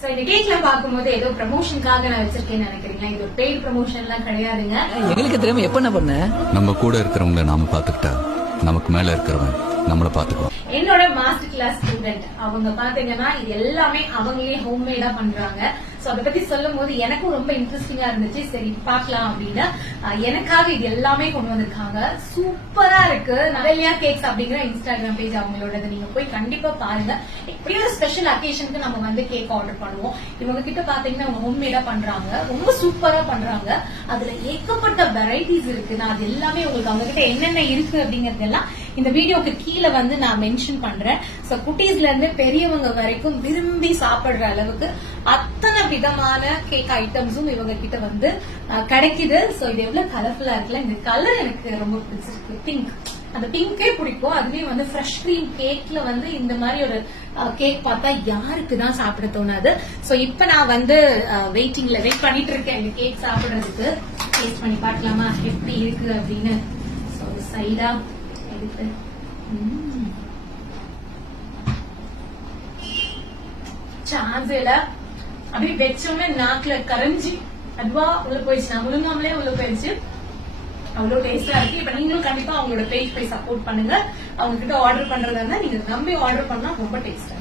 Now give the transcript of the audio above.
So இந்த கேக்ல பாக்கும்போது ஏதோ ப்ரமோஷனுக்காக நான் வச்சிருக்கேன்னு நினைக்கிறீங்களா? இது ஒரு பெய்ட் ப்ரமோஷன் எல்லாம் கிடையாதுங்க. எங்களுக்கு தெரியாம எப்ப என்ன பண்ண? நம்ம கூட இருக்கிறவங்கள நாம பாத்துக்கிட்டா நமக்கு மேல இருக்கிறவன் நம்மள பாத்துக்குவோம். என்னோட மாஸ்டர் கிளாஸ் ஸ்டூடெண்ட் அவங்க பாத்தீங்கன்னா இது எல்லாமே அவங்களே ஹோம்மேடா பண்றாங்க. சோ அதை பத்தி சொல்லும் போது எனக்கும் ரொம்ப இன்ட்ரெஸ்டிங்கா இருந்துச்சு. சரி பாக்கலாம் அப்படின்னு எனக்காக இது எல்லாமே கொண்டு வந்திருக்காங்க. சூப்பரா இருக்கு. நவல்யா கேக்ஸ் அப்படிங்கிற இன்ஸ்டாகிராம் பேஜ் அவங்களோட நீங்க போய் கண்டிப்பா பாருங்க. எப்படியும் ஒரு ஸ்பெஷல் அக்கேஷனுக்கு நம்ம வந்து கேக் ஆர்டர் பண்ணுவோம். இவங்க கிட்ட பாத்தீங்கன்னா அவங்க ஹோம்மேடா பண்றாங்க. ரொம்ப சூப்பரா பண்றாங்க. அதுல ஏகப்பட்ட வெரைட்டிஸ் இருக்கு. நான் அது எல்லாமே உங்களுக்கு அவங்க கிட்ட என்னென்ன இருக்கு அப்படிங்கறதெல்லாம் இந்த வீடியோக்கு கீழே வந்து நான் மென்ஷன் பண்றேன். சோ குட்டீஸ்ல இருந்து பெரியவங்க வரைக்கும் விரும்பி சாப்பிடுற அளவுக்கு அத்தனை விதமான கேக் ஐட்டம்ஸும் இவங்க கிட்ட வந்து கிடைக்குது. சோ இது எவ்வளவு கலர்ஃபுல்லா இருக்குல்ல. இந்த கலர் எனக்கு ரொம்ப பிடிச்சிருக்கு. பிங்க், அந்த பிங்கே பிடிக்கும். அதுவே வந்து ஃப்ரெஷ் கிரீம் கேக்ல வந்து இந்த மாதிரி ஒரு கேக் பார்த்தா யாருக்கு தான் சாப்பிட தோணாது. சோ இப்ப நான் வந்து வெயிட் பண்ணிட்டு இருக்கேன் இந்த கேக் சாப்பிடுறதுக்கு. டேஸ்ட் பண்ணி பார்க்கலாமா எப்படி இருக்கு அப்படின்னு. சோ சைடா எடுத்து சான்ஸ் இல்ல. அப்படியே வச்சோம்னா நாக்குல கரைஞ்சி அதுவா உள்ள போயிடுச்சு. நான் முழுங்காமலே உள்ள போயிடுச்சு. அவ்வளவு டேஸ்டா இருக்கு. இப்ப நீங்களும் கண்டிப்பா அவங்களோட பேஜ் போய் சப்போர்ட் பண்ணுங்க. அவங்க கிட்ட ஆர்டர் பண்றதா இருந்தா நீங்க நம்பி ஆர்டர் பண்ணா ரொம்ப டேஸ்டா